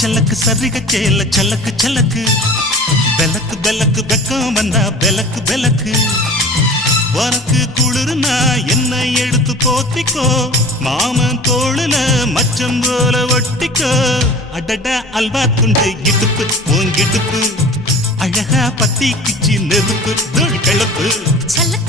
சலக்கு சரிக சேல சலக்கு சலக்கு பெலக்கு பெலக்கு வெக்கம் வந்தா பெலக்கு பெலக்கு உனக்கு குளிர்னா என்னை எடுத்து போத்திக்கோ மாமன் தோளுல மச்சம் போல ஒட்டிக்கோ அடடா அல்வா துண்டு இடுப்பு உன் இடுப்பு அழகா பத்தி கிச்சி நெருப்பு தோள் கிளப்பு சலக்கு